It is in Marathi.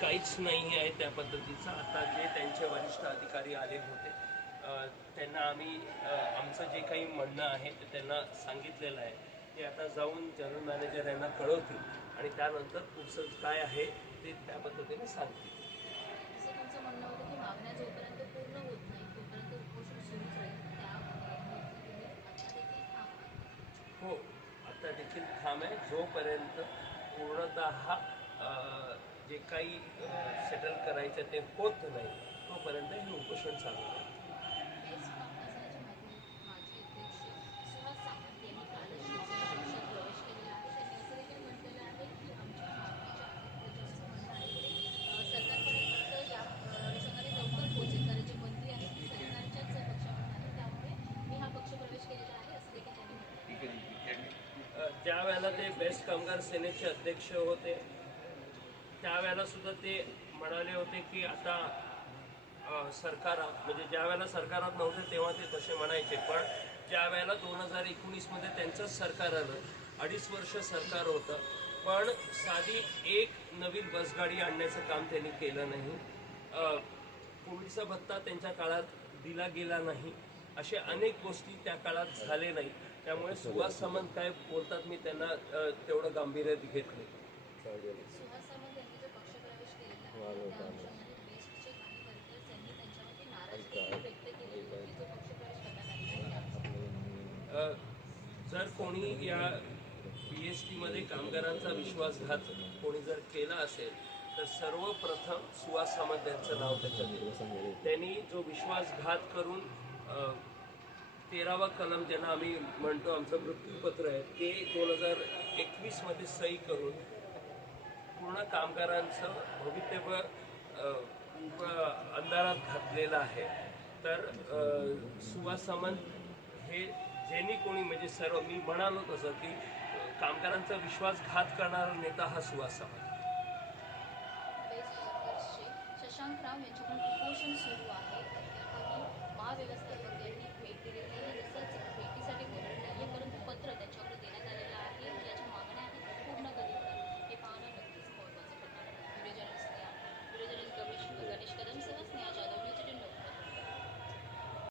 काहीच नाही आहे त्या पद्धतीचं. आता जे त्यांचे वरिष्ठ अधिकारी आले होते त्यांना आम्ही आमचं जे काही म्हणणं आहे ते त्यांना सांगितलेलं आहे. ते आता जाऊन जनरल मॅनेजर यांना कळवतील आणि त्यानंतर पुढचं काय आहे ते त्या पद्धतीने सांगतील. असं तुमचं म्हणणं होतं की मागण्या जोपर्यंत पूर्ण होत नाही तोपर्यंत उपोषण सुरूच राहील. तुम्ही आता देखील थांबा. हो, आता देखील ठाम आहे. जोपर्यंत पूर्णतः जे काही सेटल करायचं ते होत नाही तोपर्यंत हे उपोषण चालू आहे. बेस्ट काम असण्याची माहिती माजी अध्यक्ष सुहास सामंत यांनी कालच शिवसेना पक्षात प्रवेश केलेला आहे. त्यांनी असं देखील म्हटलेलं आहे की आमच्या मागण्या ज्या आहेत त्याचं असं म्हणणं आहे की सरकारपर्यंत या अनुषंगाने लवकर पोहोचेल. कारण जे मंत्री आहेत ते सरकारच्याच पक्षाकडून आहेत, त्यामुळे मी हा पक्ष प्रवेश केलेला आहे असं देखील त्यांनी म्हटलं. ज्या वेळेला ते बेस्ट कामगार सेनेचे अध्यक्ष होते त्यावेळेला सुद्धा ते म्हणाले होते की आता सरकारात म्हणजे ज्या वेळेला सरकारात नव्हते तेव्हा ते तसे म्हणायचे, पण ज्या वेळेला 2019मध्ये त्यांचंच सरकार आलं, 2.5 वर्ष सरकार होतं, पण साधी एक नवीन बसगाडी आणण्याचं काम त्यांनी केलं नाही. कोविडचा भत्ता त्यांच्या काळात दिला गेला नाही. असे अनेक गोष्टी त्या काळात झाले नाही. त्यामुळे सुहास सामंत काय बोलतात मी त्यांना तेवढं गांभीर्य घेतलं. सुहास सामंत यांनी जो पक्ष प्रवेश केलेला आहे त्या अनुषंगाने बेस्टचे काही वर्कर्स यांनी त्यांच्यावरती नाराजी व्यक्त केली होती. जो पक्ष प्रवेश करण्यात आलेला आहे जर कोणी या BSTमध्ये कामगारांचा विश्वासघात कोणी जर केला असेल तर सर्वप्रथम सुहास सामंत यांचं नाव त्याच्यात येईल. त्यांनी जो विश्वासघात करून 13वा कलम ज्यांना आम्ही म्हणतो आमचं मृत्यूपत्र आहे ते 2021मध्ये सही करून पूर्ण कामगारांचं भवितव्य अंधारात घातलेलं आहे. तर सुहास सामंत हे ज्यांनी कोणी म्हणजे सर्व मी म्हणालो तसं की कामगारांचा विश्वासघात करणारा नेता हा सुहास सामंत. बेस्ट वर्कर्सचे शशांक राव यांच्याकडून उपोषण सुरू आहे. अद्यापही महाव्यवस्थापक यांनी भेट दिलेली आहे. तसंच भेटीसाठी बोलवलं नाही आहे, परंतु पत्र त्यांच्याकडे देण्यात आलेलं